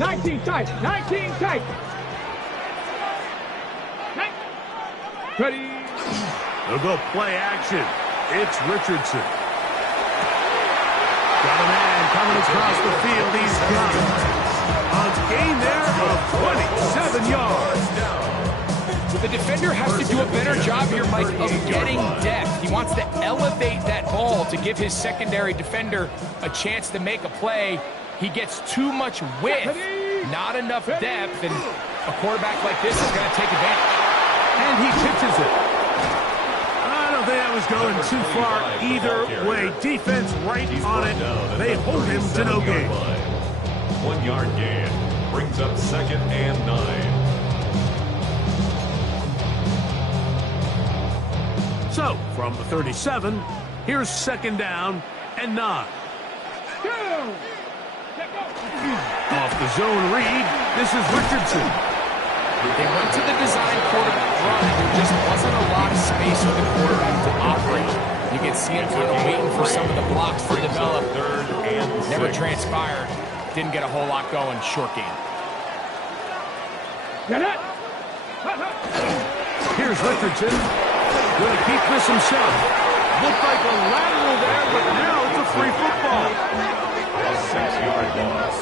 19 tight. 19 tight. Ready. They'll go play action. It's Richardson. Got a man coming across the field. He's got it. A gain there of 27 yards. The defender has to do a better job here, Mike, of getting depth. He wants to elevate that ball to give his secondary defender a chance to make a play. He gets too much width, not enough depth, and a quarterback like this is going to take advantage. And he pitches it. I don't think that was going too far either way. Defense right on it. They hold him to no gain. 1 yard gain brings up 2nd and 9. So, from the 37, here's 2nd down and 9. Off the zone read, this is Richardson. They went to the design quarterback run, and there just wasn't a lot of space for the quarterback to operate. You can see him kind of waiting for some of the blocks to develop. Never transpired. Didn't get a whole lot going. Short game. Here's Richardson. Going to keep this himself. Looked like a lateral there, but now it's a free football. A 6-yard loss.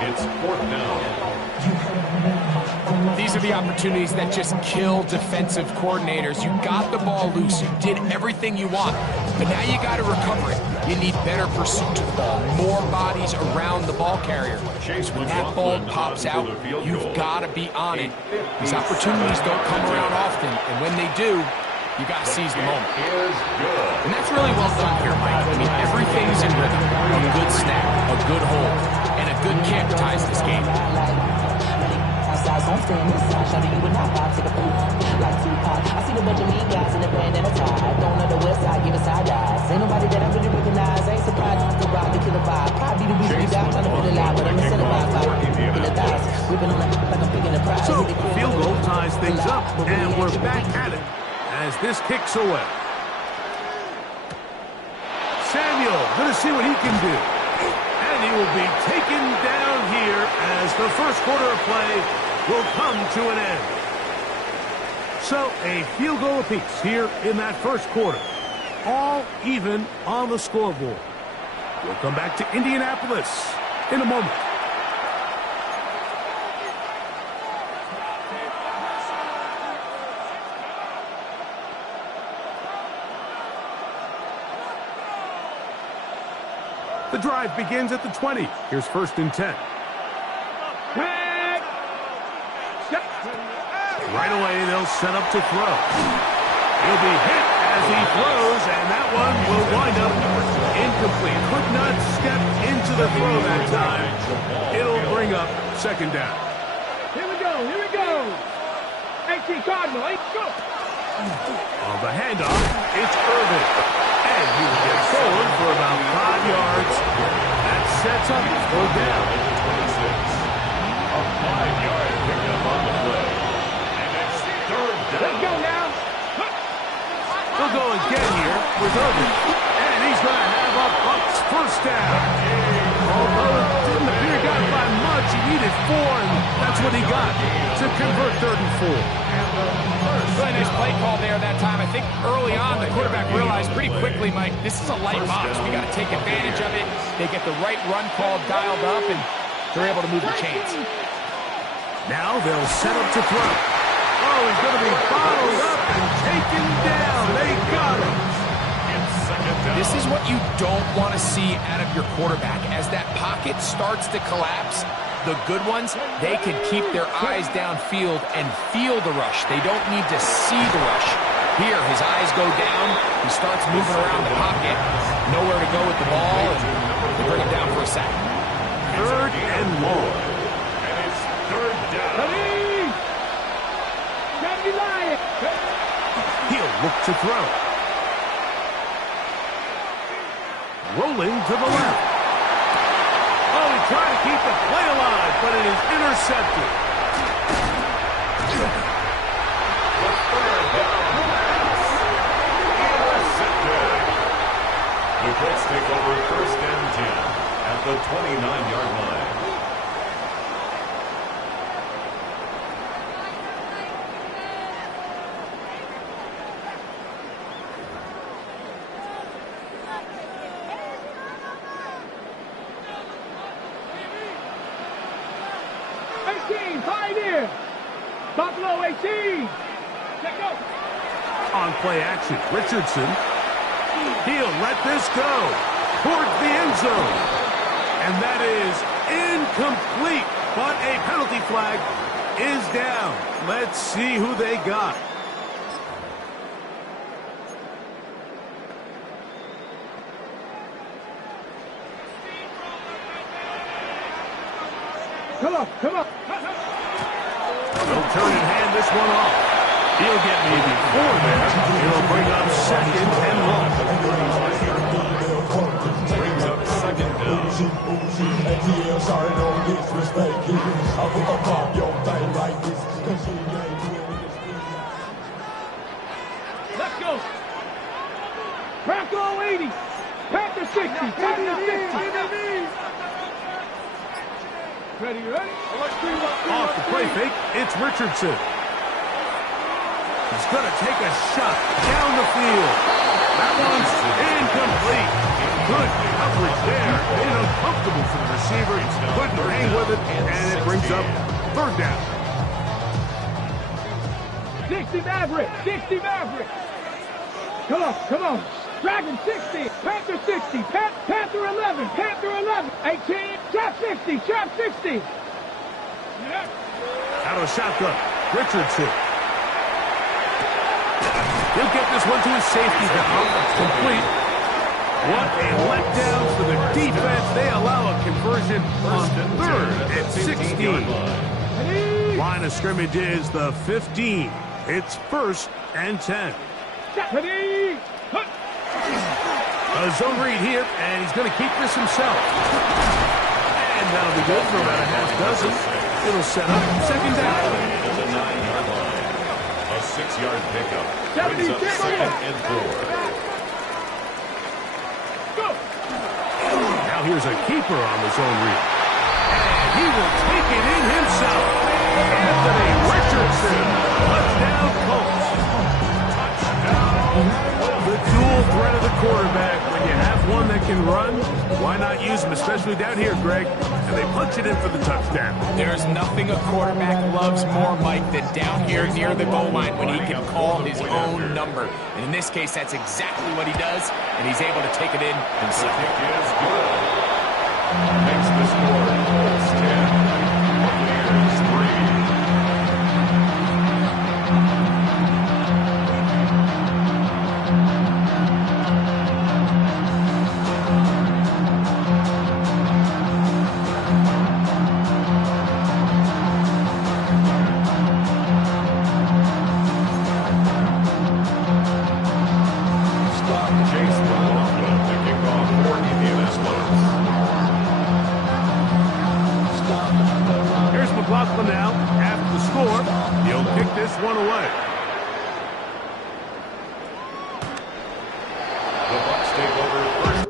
It's 4th down. These are the opportunities that just kill defensive coordinators. You got the ball loose. You did everything you want. But now you got to recover it. You need better pursuit of the ball. More bodies around the ball carrier. When that ball pops out, you've got to be on it. These opportunities don't come around often. And when they do, you got to seize the moment. And that's really well done here, Mike. I mean, everything's in rhythm. A good snap, a good hold, and a good kick ties this game. I'm staying this side, shawty, you would not pop, take a poop like Tupac. I see the bunch of mean guys in the brand and a tie. Don't know the west side, give a side eyes. Ain't nobody that I really recognize. Ain't surprised to rock the killer vibe. Probably the reason we down, trying to feel alive, but I'm incentivized by in the thighs. Whipping on the like I'm picking the prize. So, field goal ties things up, and we're back at it as this kicks away. Samuel, gonna see what he can do. And he will be taken down here as the first quarter of play will come to an end. So, a field goal apiece here in that first quarter. All even on the scoreboard. We'll come back to Indianapolis in a moment. The drive begins at the 20. Here's 1st and 10. Right away, they'll set up to throw. He'll be hit as he throws, and that one will wind up incomplete. Could not step into the throw that time. It'll bring up 2nd down. Here we go. Here we go. 18 Cardinal. 8 go. On the handoff, it's Irvin. And he will get forward for about 5 yards. That sets up 4th down. 26. A 5-yard pickup on the play. And it's 3rd down. Let's go now. We'll go again here with Irvin. And he's going to have a Bucs 1st down. Although it didn't appear got by much, he needed 4, and that's what he got to convert 3rd and 4. Really nice play call there that time. I think early on the quarterback realized pretty quickly, Mike, this is a light box. We got to take advantage of it. They get the right run call dialed up, and they're able to move the chains. Now they'll set up to throw. Oh, he's going to be bottled up and taken down. They got him. This is what you don't want to see out of your quarterback. As that pocket starts to collapse, the good ones, they can keep their eyes downfield and feel the rush. They don't need to see the rush. Here, his eyes go down. He starts moving around the pocket. Nowhere to go with the ball, and they bring him down for a sack. 3rd and long. And it's 3rd down. He'll look to throw. Rolling to the left. Oh, he tried to keep the play alive, but it is intercepted. The 3rd down pass. Intercepted. The Colts take over 1st and 10 at the 29-yard line. 18, Pioneer. Buffalo 18. Check go. On play action, Richardson. He'll let this go towards the end zone. And that is incomplete. But a penalty flag is down. Let's see who they got. Come on, come on. He'll turn and hand this one off. He'll get maybe 4 there. It'll bring up 2nd and 1. Brings up 2nd Let's go. Bronco 80. Panther 60. Panther 60. Ready, ready? Off the play fake, it's Richardson. He's going to take a shot down the field. That one's incomplete. Good coverage there. Made it uncomfortable for the receiver. Couldn't hang with it, and it brings up 3rd down. 60 Maverick. 60 Maverick. Come on, come on. Dragon 60. Panther 60. Panther 11. Panther 11. 18. Trap 60. Trap 60. Out of a shotgun, Richardson. He'll get this one to his safety valve. Complete. What a letdown for the defense. They allow a conversion on 3rd and 16. Line of scrimmage is the 15. It's 1st and 10. Ready. A zone read here, and he's going to keep this himself. And that'll be good for about a half dozen. It'll set up 2nd down. To the 9-yard line. A 6-yard pickup. Brings up 2nd and 4. Go. Now here's a keeper on the zone read. And he will take it in himself. Anthony Richardson. Touchdown, Colts. Touchdown. The dual threat of the quarterback. When you have one that can run, why not use him, especially down here, Greg? And they punch it in for the touchdown. There's nothing a quarterback loves more, Mike, than down here near the goal line when he can call his own number. And in this case, that's exactly what he does, and he's able to take it in himself. The kick is good. Makes the score Colts 10. Buccaneers 3. Now, after the score, he'll kick this one away. The Bucs take over first.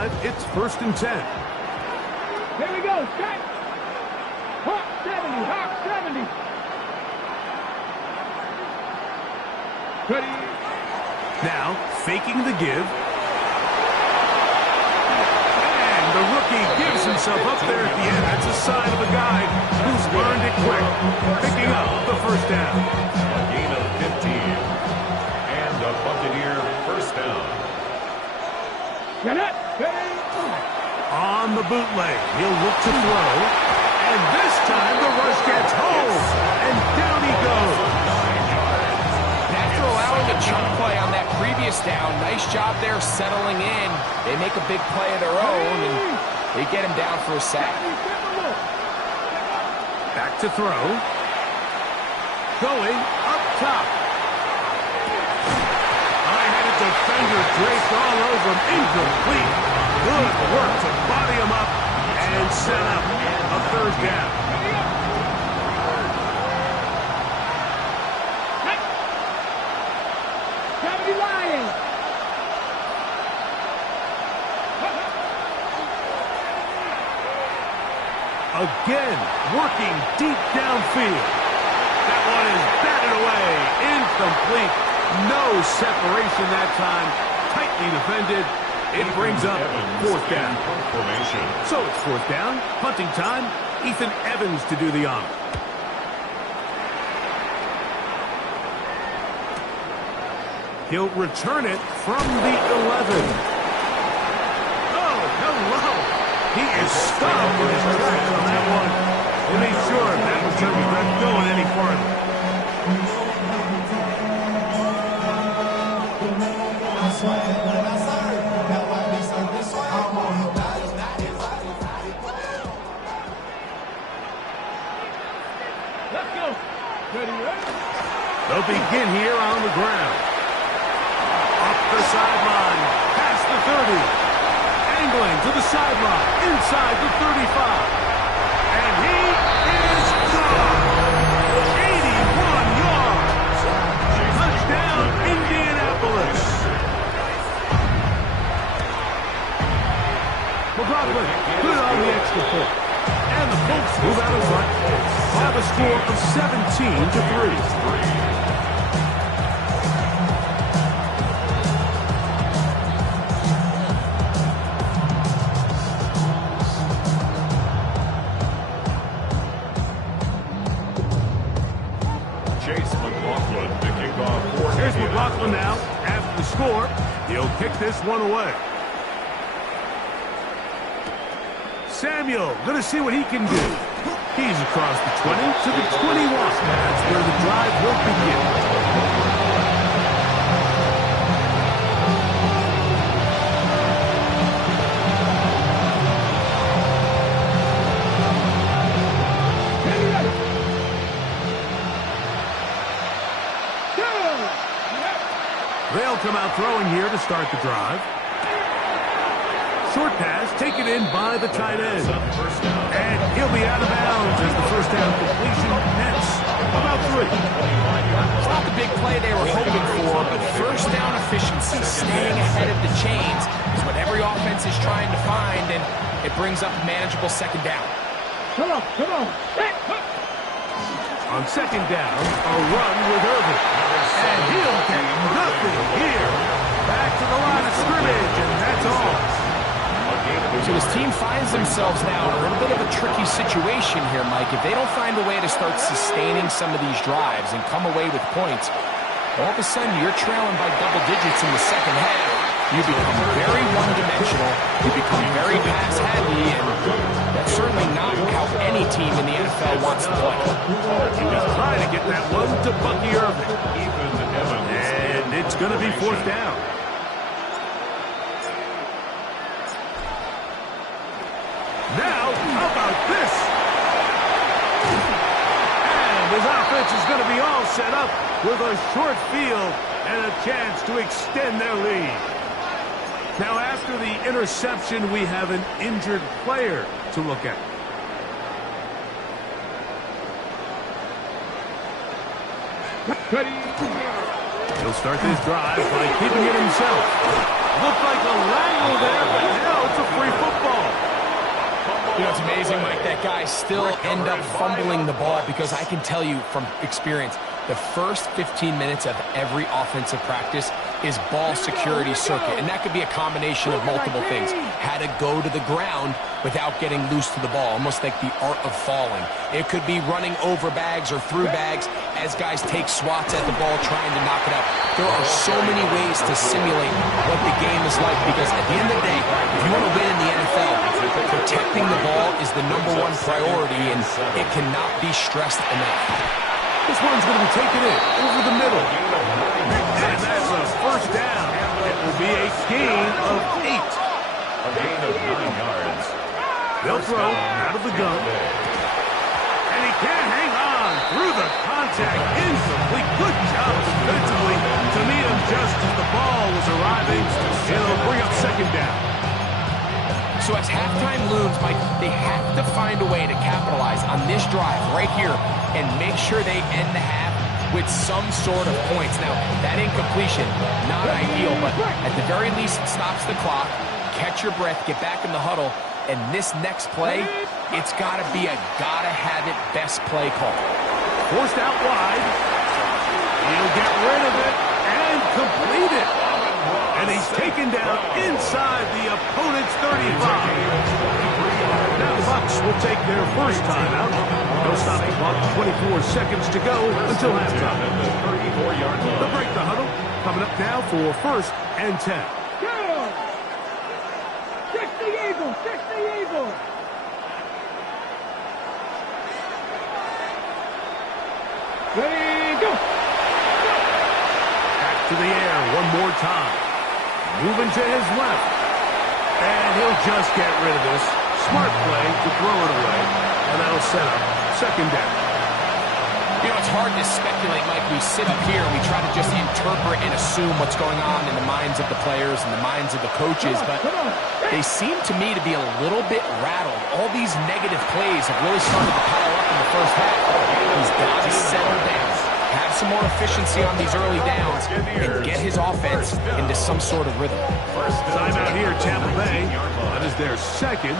drive, it's 1st and 10. Here we go. Set. Hawk 70. Hawk 70. Ready. Now, faking the give. And the rookie gives himself up there at the end. That's a sign of a guy who's learned it quick. Picking up the first down. A gain of 15. And a Buccaneer first down. Get it. Ready. On the bootleg, he'll look to throw. And this time the rush gets home. And down he goes. After allowing a chunk play on that previous down, nice job there settling in. They make a big play of their own, and they get him down for a sack. Back to throw. Going up top. High-headed defender draped all over him. Incomplete. Good work to body him up and set up a 3rd down. Again, working deep downfield. That one is batted away. Incomplete. No separation that time. Tightly defended. It brings up 4th down. So it's 4th down. Punting time. Ethan Evans to do the honor. He'll return it from the 11. Oh, hello. He is stopped in his tracks on that one. He made sure that return was not going any farther. Let's go. Ready, ready. They'll begin here on the ground. Up the sideline, past the 30. Angling to the sideline, inside the 35. And he is gone. 81 yards. Touchdown, Indianapolis. McLaughlin put it on the extra point. And the Colts move out of front by the score of 17-3. Here's McLaughlin now. After the score, he'll kick this one away. Samuel going to see what he can do. He's across the 20 to the 21. That's where the drive will begin. They'll come out throwing here to start the drive. Short pass taken in by the tight end. And he'll be out of bounds as the first down completion nets about 3. It's not the big play they were hoping for, but first down efficiency, staying ahead of the chains, is what every offense is trying to find, and it brings up a manageable 2nd down. Come on, come on. On 2nd down, a run with Irvin. And he'll get nothing here. Back to the line of scrimmage, and that's all. So his team finds themselves now in a little bit of a tricky situation here, Mike. If they don't find a way to start sustaining some of these drives and come away with points, all of a sudden you're trailing by double digits in the second half. You become very one-dimensional. You become very pass-heavy, and that's certainly not how any team in the NFL wants to play. He's trying to get that one to Bucky Irvin. And it's going to be 4th down. Now, how about this? And his offense is going to be all set up with a short field and a chance to extend their lead. Now, after the interception, we have an injured player to look at. Ready. He'll start this drive by keeping it himself. Looked like a lateral there, but now it's a free football. You know, it's amazing, Mike, that guys still end up fumbling the ball because I can tell you from experience, the first 15 minutes of every offensive practice is ball security circuit, and that could be a combination of multiple things. How to go to the ground without getting loose to the ball, almost like the art of falling. It could be running over bags or through bags as guys take swats at the ball trying to knock it out. There are so many ways to simulate what the game is like because at the end of the day, if you want to win in the NFL, protecting the ball is the #1 priority, and it cannot be stressed enough. This one's going to be taken in over the middle. And that's a first down. It will be a gain of 8. A gain of 9 yards. They'll throw out of the gun. And he can't hang on through the contact. Incomplete. Good job defensively to meet him just as the ball was arriving. It'll bring up second down. So as halftime looms, Mike, they have to find a way to capitalize on this drive right here and make sure they end the half with some sort of points. Now, that incompletion, not ideal, but at the very least, it stops the clock. Catch your breath, get back in the huddle, and this next play, it's got to be a gotta-have-it best play call. Forced out wide. He'll get rid of it and complete it. And he's taken down inside the opponent's 35. Now the Bucs will take their first time out. No stop the clock, 24 seconds to go until halftime. They'll break the huddle. Coming up now for first and 10. Go! 60 Eagles! 60 Eagles! Ready, go! Back to the air one more time. Moving to his left. And he'll just get rid of this. Smart play to throw it away. And that'll set up second down. You know, it's hard to speculate, Mike. We sit up here and we try to just interpret and assume what's going on in the minds of the players and the minds of the coaches, but they seem to me to be a little bit rattled. All these negative plays have really started to pile up in the first half. He's got to settle down, have some more efficiency on these early downs, and get his offense into some sort of rhythm. Timeout here, Tampa Bay. That is their second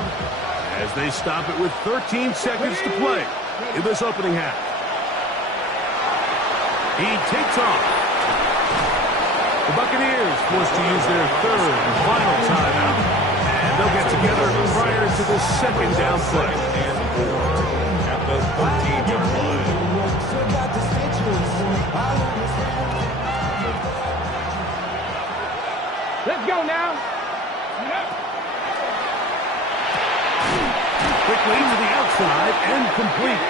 as they stop it with 13 seconds to play in this opening half. He takes off. The Buccaneers forced to use their third and final timeout, and they'll get together prior to the second down play. At the 14-yard line. Let's go now! Quickly to the outside and complete.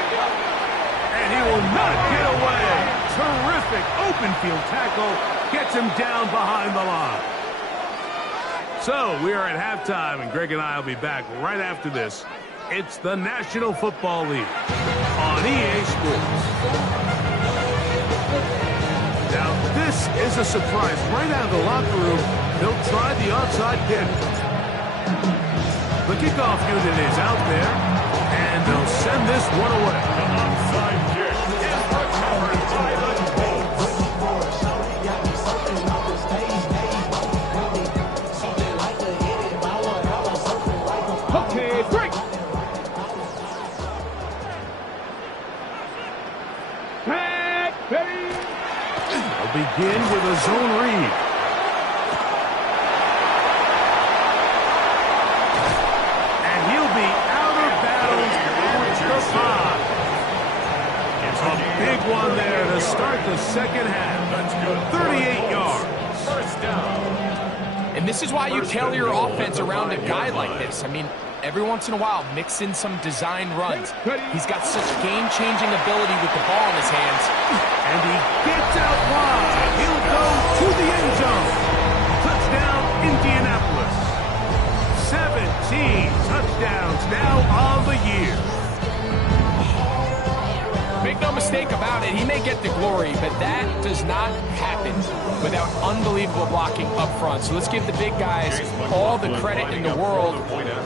And he will not get away. Terrific open field tackle. Gets him down behind the line. So we are at halftime, and Greg and I will be back right after this. It's the National Football League on EA Sports. Now, this is a surprise. Right out of the locker room, they'll try the onside kick. The kickoff unit is out there, and they'll send this one away. The onside kick is recovered by the Colts. Okay, break! Back, ready! They'll begin with a zone read. And he'll be out of bounds at the 5. A big one there to start the second half. 38 yards. First down. And this is why you tailor your offense around a guy like this. I mean, every once in a while, mix in some design runs. He's got such game-changing ability with the ball in his hands. And he gets out wide. He'll go to the end zone. Touchdown, Indianapolis. 17 touchdowns now on the year. Make no mistake about it, he may get the glory, but that does not happen without unbelievable blocking up front. So let's give the big guys all the credit in the world.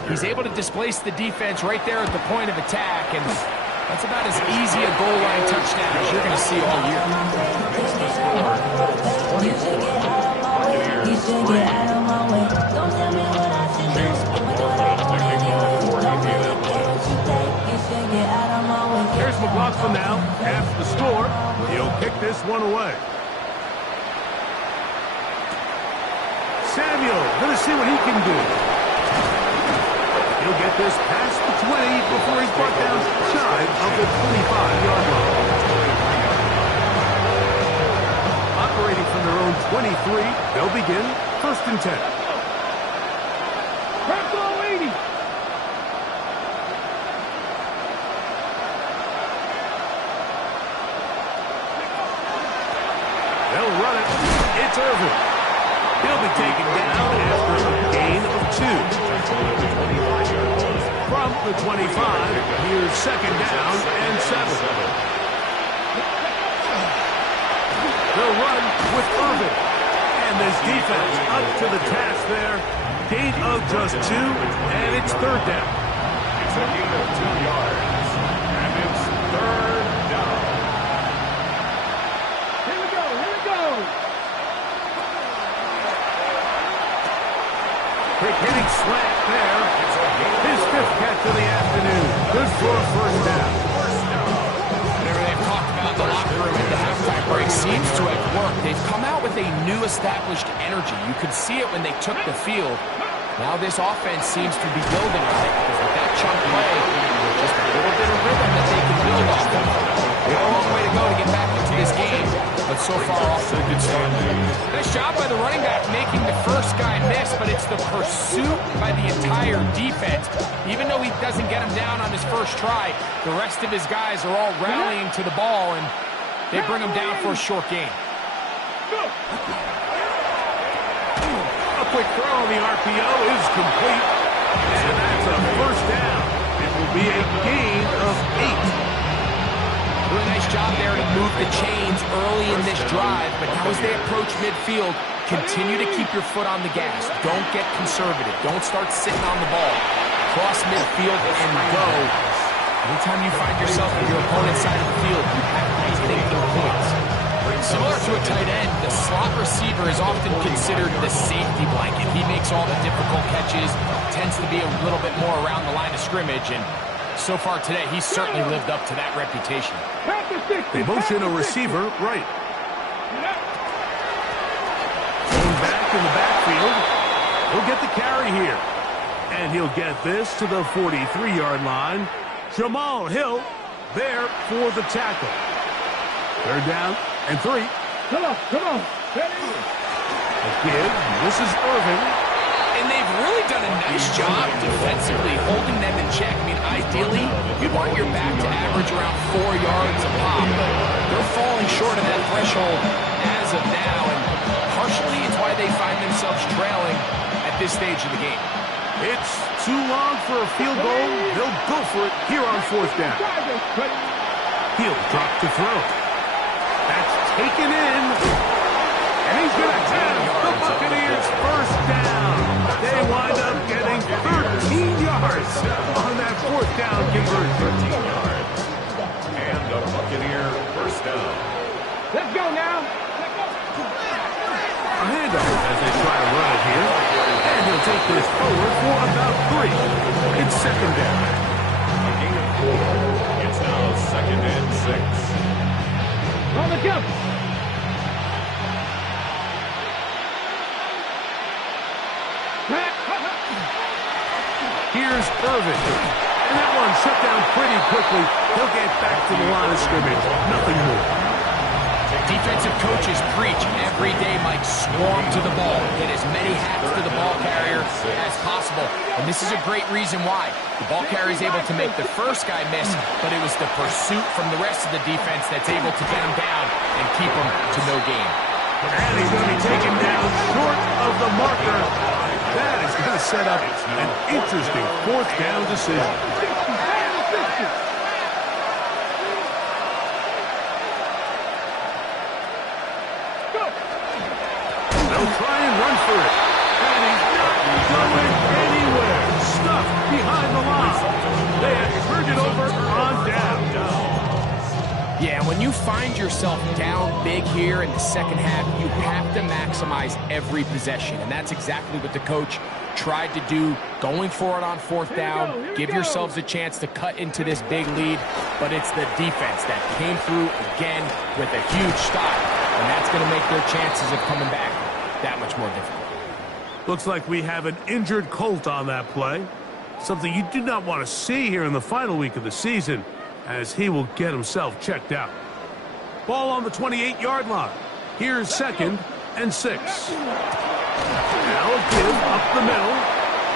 He's able to displace the defense right there at the point of attack, and That's about as easy a goal line touchdown as you're going to see all year. Makes the score 24. Buccaneers 3. Chase McLaughlin picking off for Indianapolis. Here's McLaughlin now. Half the score. He'll kick this one away. Samuel, going to see what he can do. He'll get this past the 20 before he's brought down shy of the 25-yard line. Operating from their own 23, they'll begin 1st and 10. Buffalo 80. They'll run it. It's Irvin. He'll be taken down after a gain of 2. From the 25, here's 2nd down and 7. They'll run with Irvin. And this defense up to the task there. Gain of just 2, and it's 3rd down. It's a gain of 2 yards, and it's 3rd down. Here we go. Here we go. Quick hitting slant there. His 5th catch of the afternoon. Good for a 1st down. Whatever they've talked about in the locker room at the halftime break seems to have worked. They've come out with a new established energy. You could see it when they took the field. Now this offense seems to be building on it because with that chunk play, just a little bit of rhythm that they can build off of. They have a long way to go to get back into this game, but so far off to a good start. Nice job by the running back making the first guy miss, but it's the pursuit by the entire defense. Even though he doesn't get him down on his first try, the rest of his guys are all rallying to the ball, and they bring him down for a short gain. A quick throw on the RPO is complete. And that's a 1st down. It will be a gain of 8. Really nice job there to move the chains early in this drive, but now as they approach midfield, continue to keep your foot on the gas. Don't get conservative. Don't start sitting on the ball. Cross midfield and go. Anytime you find yourself on your opponent's side of the field, you have to be taking points. Similar to a tight end, the slot receiver is often considered the safety blanket. He makes all the difficult catches, tends to be a little bit more around the line of scrimmage, and so far today, he's certainly lived up to that reputation. They motion a receiver right. Going back in the backfield. He'll get the carry here. And he'll get this to the 43-yard line. Jamal Hill there for the tackle. 3rd down and 3. Come on. Again, this is Irvin. And they've really done a nice job defensively holding them in check. I mean, ideally, you'd want your back to average around 4 yards a pop, but they're falling short of that threshold as of now, and partially it's why they find themselves trailing at this stage of the game. It's too long for a field goal. They'll go for it here on 4th down. He'll drop to throw. That's taken in. And he's going to have the Buccaneers 1st down. They wind up getting 13 yards on that 4th down conversion. 13 yards. And the Buccaneer 1st down. Let's go now. A handoff as they try to run it here. And he'll take this forward for about 3. It's 2nd down. A gain of 4. It's now 2nd and 6. On the jump. Here's Irvin. And that one shut down pretty quickly. He'll get back to the line of scrimmage. Nothing more. Defensive coaches preach every day, Mike, swarm to the ball. Get as many hats to the ball carrier as possible. And this is a great reason why. The ball carrier is able to make the first guy miss, but it was the pursuit from the rest of the defense that's able to get him down and keep him to no gain. And he's going to be taken down short of the marker. That is going to set up an interesting 4th down decision. They'll try and run for it. And he's not going anywhere. Stuffed behind the line. They have turned it over on down. Yeah, when you find yourself down big here in the second half, you have to maximize every possession. And that's exactly what the coach tried to do, going for it on fourth down. Give yourselves a chance to cut into this big lead. But it's the defense that came through again with a huge stop. And that's going to make their chances of coming back that much more difficult. Looks like we have an injured Colt on that play. Something you do not want to see here in the final week of the season, as he will get himself checked out. Ball on the 28-yard line. Here's 2nd and 6. Now a give up the middle,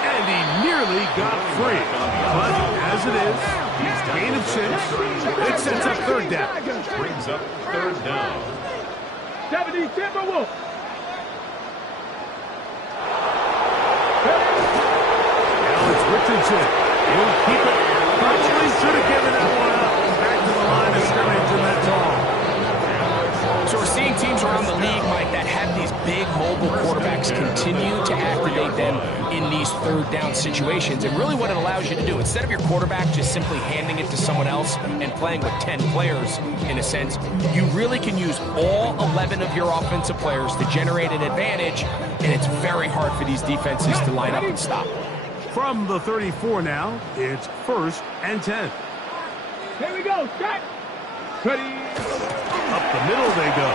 and he nearly got free. But as it is, gain of 6. It sets up 3rd down. Brings up 3rd down. 70 Timberwolves. Now it's Richardson. He'll keep it. Probably should have given that one up. Back to the line of scrimmage, and that's all. So we're seeing teams around the league, Mike, that have these big mobile quarterbacks continue to activate them in these 3rd down situations. And really what it allows you to do, instead of your quarterback just simply handing it to someone else and playing with 10 players, in a sense, you really can use all 11 of your offensive players to generate an advantage, and it's very hard for these defenses to line up and stop. From the 34 now, it's 1st and 10. Here we go. Strike. Ready. Up the middle they go.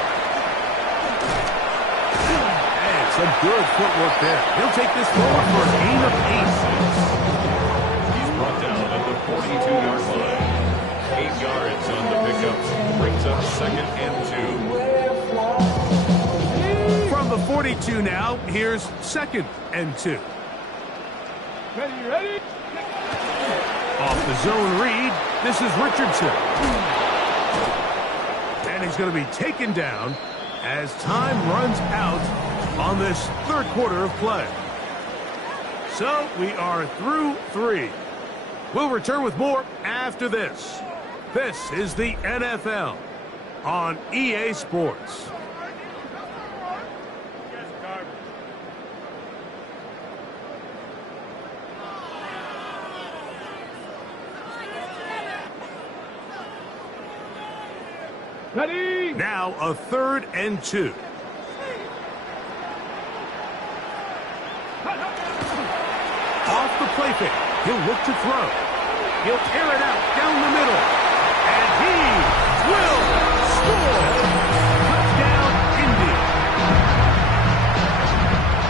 And some good footwork there. He'll take this forward for a gain of 8. He's brought down at the 42-yard line. 8 yards on the pickup. Brings up 2nd and 2. From the 42 now, here's 2nd and 2. Ready. Off the zone read, this is Richardson. And he's going to be taken down as time runs out on this 3rd quarter of play. So we are through 3. We'll return with more after this. This is the NFL on EA Sports. Ready. Now a 3rd and 2. Off the play fake. He'll look to throw. He'll air it out down the middle. And he will score. Touchdown, Indy.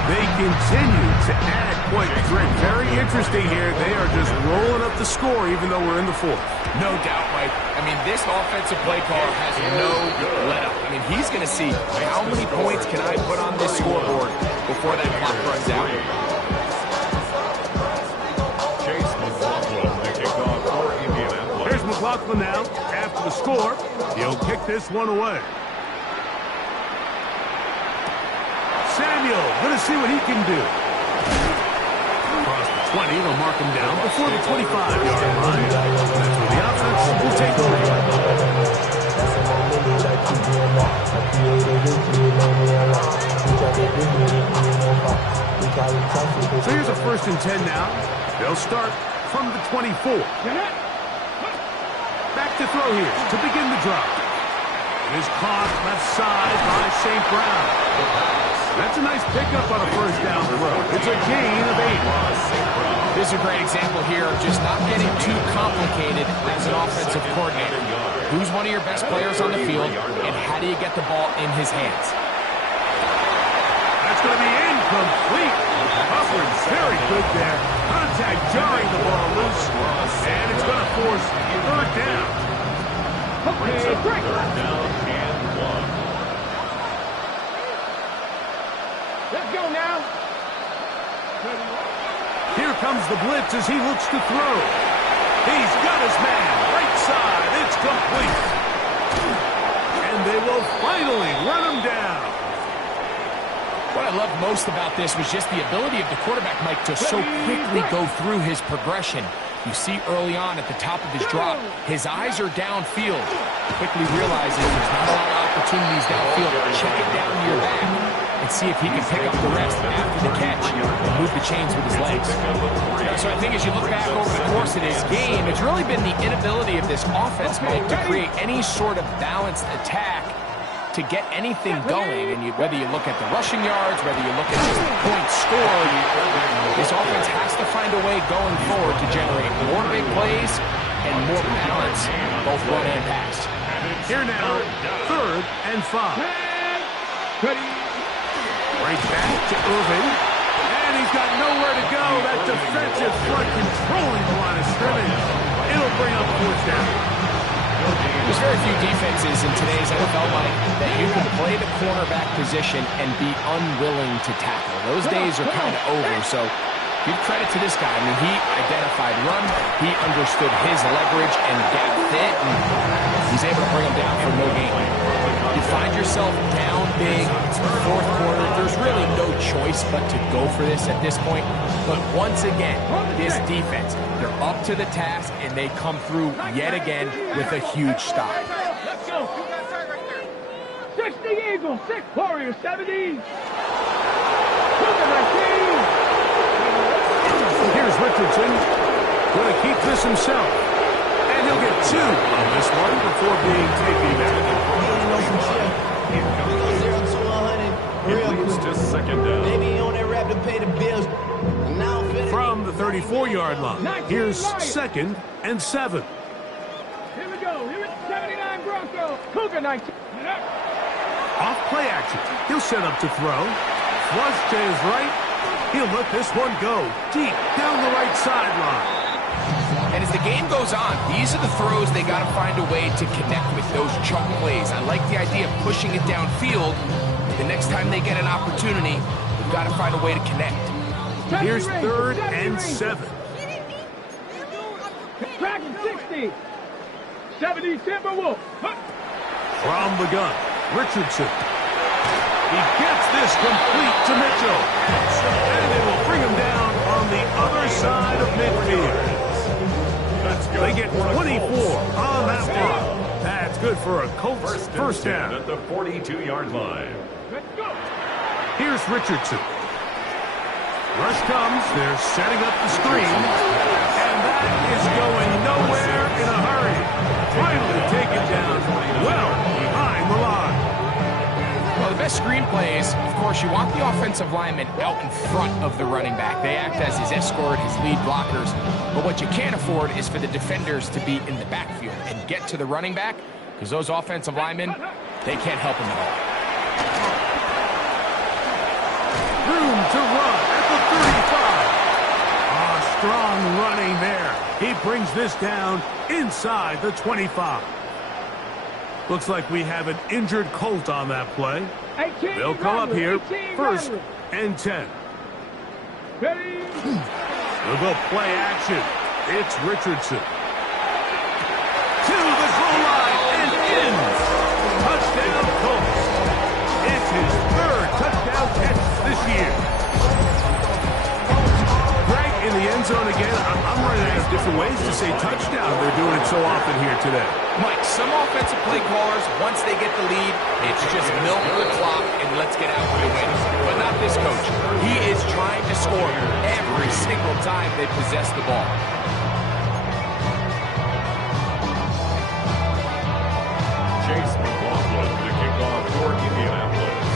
They continue to add points. Very interesting here. They are just rolling up the score even though we're in the 4th. No doubt, Mike. I mean, this offensive play caller has no let-up. I mean, he's going to see how many points can I put on this scoreboard before that clock runs out. Chase McLaughlin, the kickoff for Indianapolis. Here's McLaughlin now. After the score, he'll kick this one away. Samuel, going to see what he can do. Across the 20, they'll mark him down before the 25-yard line. That's where the offense will take the lead. So here's a 1st and 10 now. They'll start from the 24. Back to throw here to begin the drop. It is caught left side by St. Brown. That's a nice pickup on a 1st down throw. It's a gain of 8. This is a great example here of just not getting too complicated as an offensive coordinator. Who's one of your best players on the field, and how do you get the ball in his hands? That's going to be incomplete. Hubbard's very good there. Contact jarring the ball loose, and it's going to force 3rd down. Brings up 3rd down and 1. Let's go now. Here comes the blitz as he looks to throw. He's got his man. Right side. It's complete. And they will finally run him down. What I love most about this was just the ability of the quarterback, Mike, to so quickly go through his progression. You see early on at the top of his drop, his eyes are downfield. Quickly realizing there's not a lot of opportunities downfield. Check it down to your back. and see if he can pick up the rest after the catch and move the chains with his legs. So I think as you look back over the course of this game, it's really been the inability of this offense, Mike, to create any sort of balanced attack to get anything going. And whether you look at the rushing yards, whether you look at just the points scored, this offense has to find a way going forward to generate more big plays and more balance, both run and pass. Here now, 3rd and 5. Right back to Irvin. And he's got nowhere to go. That defensive front controlling the line of scrimmage. It'll bring up 4th down. There's very few defenses in today's NFL, Mike, that you can play the cornerback position and be unwilling to tackle. Those days are kind of over, so give credit to this guy. I mean, he identified run, he understood his leverage and gap fit, and he's able to bring him down for no gain. You find yourself down big, 4th quarter, there's really no choice but to go for this at this point. But once again, this defense, they're up to the task, and they come through yet again with a huge stop. Let's go. 60 Eagles, 6 Warriors, 70. Here's Richardson. Going to keep this himself. And he'll get 2 on this one before being taken back. It leads to 2nd down. Maybe on that rap to pay the bills. From the 34-yard line, here's 2nd and 7. Here we go. Here it's 79 Broncos. Cougar 19. Off play action. He'll set up to throw. Flush to his right. He'll let this one go deep down the right sideline. And as the game goes on, these are the throws they got to find a way to connect with, those chunk plays. I like the idea of pushing it downfield. The next time they get an opportunity, they've got to find a way to connect. Here's 3rd and 7. Dragon 60. 70 Timberwolf. From the gun, Richardson. He gets this complete to Mitchell. And they will bring him down on the other side of midfield. They get 24 on that one. That's good for a Colts first down. At the 42-yard line. Here's Richardson. Rush comes. They're setting up the screen. And that is going nowhere in a hurry. Finally taken down well behind the line. Well, the best screen plays, of course, you want the offensive lineman out in front of the running back. They act as his escort, his lead blockers. But what you can't afford is for the defenders to be in the backfield and get to the running back, because those offensive linemen, they can't help him at all. Room to run at the 35. Strong running there. He brings this down inside the 25. Looks like we have an injured Colt on that play. They'll come up here, 1st and 10. Ready? They'll go play action. It's Richardson. To the goal line and in. Touchdown Colts. It's his 3rd touchdown catch this year. Greg, in the end zone again. I'm running out of different ways to say touchdown. They're doing it so often here today. Mike, some offensive play callers, once they get the lead, it's just milk the clock and let's get out with a win. But not this coach. He is trying to score every single time they possess the ball. Chase McLaughlin to kick off for Indianapolis.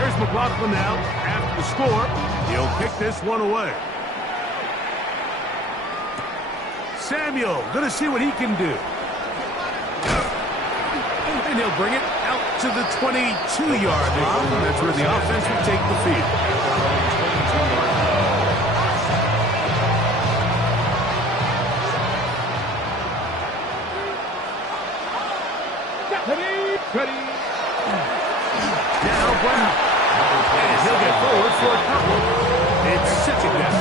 Here's McLaughlin now. After the score, he'll kick this one away. Samuel, going to see what he can do. And he'll bring it out to the 22-yard line. That's where the offense will take the field. Ready? Now Brown. And he'll get forward for a couple. It's 2nd down.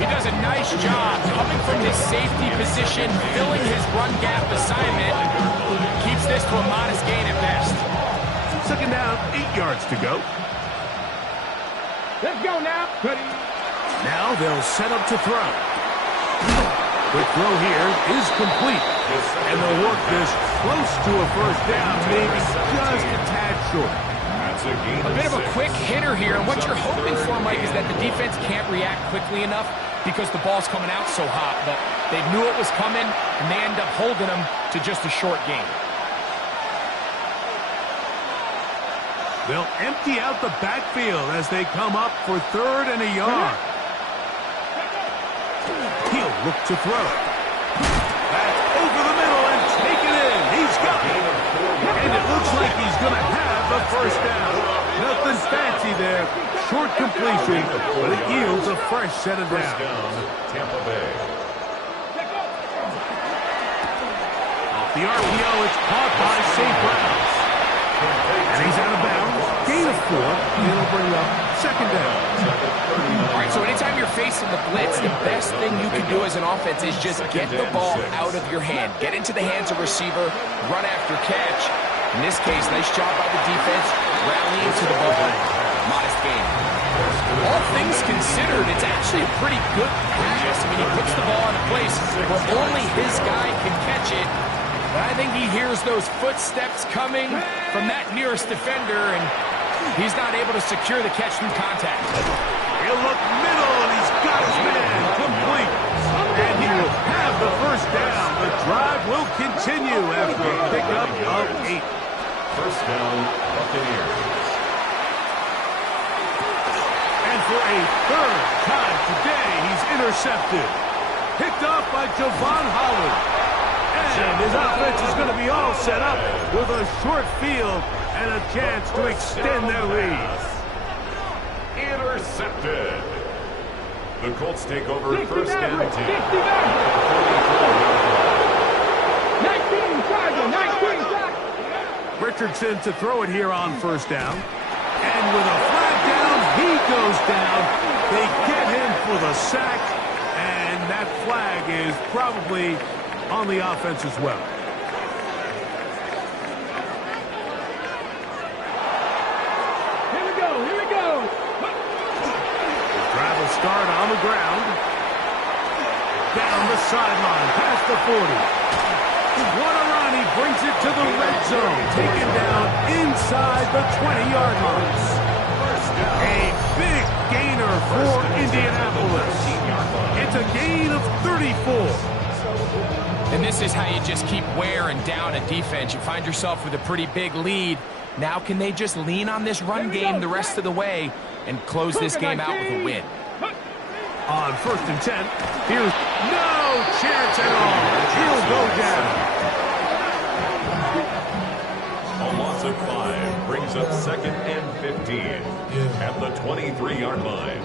He does a nice job coming from his safety position, filling his run gap assignment. Keeps this to a modest gain at best. 2nd down, 8 yards to go. Let's go now. Ready? Now they'll set up to throw. Quick throw here is complete. And they'll work this close to a first down, maybe just a tad short. That's a gain A bit of a 6. quick hitter here, and what you're hoping for, Mike, is that the defense can't react quickly enough because the ball's coming out so hot. But they knew it was coming, and they end up holding them to just a short gain. They'll empty out the backfield as they come up for 3rd and a yard. He'll look to throw. Back over the middle and take it in. He's got it. And it looks like he's going to have the first down. Nothing fancy there. Short completion, but it yields a fresh set of First downs. down, Tampa Bay. Off the RPO, it's caught by St. Brown's. And he's out of bounds. Gain of 4. And it'll bring up 2nd down. All right, so anytime you're facing the blitz, the best thing you can do as an offense is just get the ball out of your hand. Get into the hands of receiver, run after catch. In this case, nice job by the defense, rallying to the ball. Modest gain. All things considered, it's actually a pretty good pass. I mean, he puts the ball in a place where only his guy can catch it. But I think he hears those footsteps coming from that nearest defender, and he's not able to secure the catch through contact. He'll look middle, and he's got his man complete. And he will have the first down. The drive will continue after a pickup of 8. First down, Buccaneers. And for a 3rd time today, he's intercepted. Picked off by Javon Holland. And his offense is going to be all set up with a short field and a chance to extend their lead. Intercepted. The Colts take over 60 first down Maverick, 10. 60 Maverick. 19 Tiger, 19 Tiger. Richardson to throw it here on first down. And with a flag down, he goes down. They get him for the sack. And that flag is probably on the offense as well. Here we go, here we go. The drive will start on the ground. Down the sideline, past the 40. What a run, he brings it to the red zone. Taken down inside the 20-yard line. A big gainer for Indianapolis. It's a gain of 34. And this is how you just keep wearing down a defense. You find yourself with a pretty big lead. Now can they just lean on this run game the rest of the way and close this game out with a win? On 1st and 10, here's no chance at all. He'll go down. A loss of 5 brings up 2nd and 15 at the 23-yard line.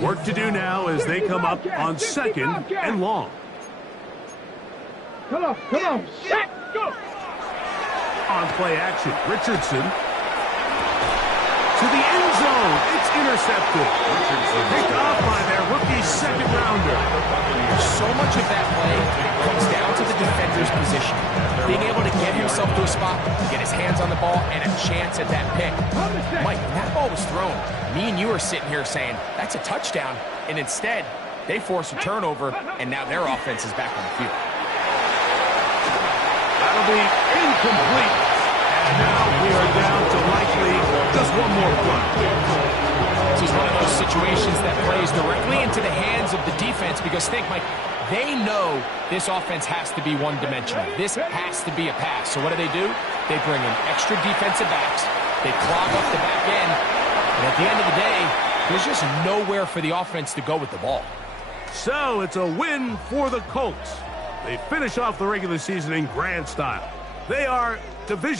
Work to do now as they come up on 2nd and long. Come on, set, go. On play action, Richardson to the end zone. It's intercepted. Picked off by their rookie 2nd rounder. So much of that play comes down to the defender's position. Being able to get himself to a spot, get his hands on the ball, and a chance at that pick. Mike, when that ball was thrown, me and you are sitting here saying, that's a touchdown. And instead, they force a turnover, and now their offense is back on the field. That'll be incomplete. And now we are down to likely just one more play. This is one of those situations that plays directly into the hands of the defense because think, Mike, they know this offense has to be one-dimensional. This has to be a pass. So what do? They bring in extra defensive backs. They clog up the back end. And at the end of the day, there's just nowhere for the offense to go with the ball. So it's a win for the Colts. They finish off the regular season in grand style. They are division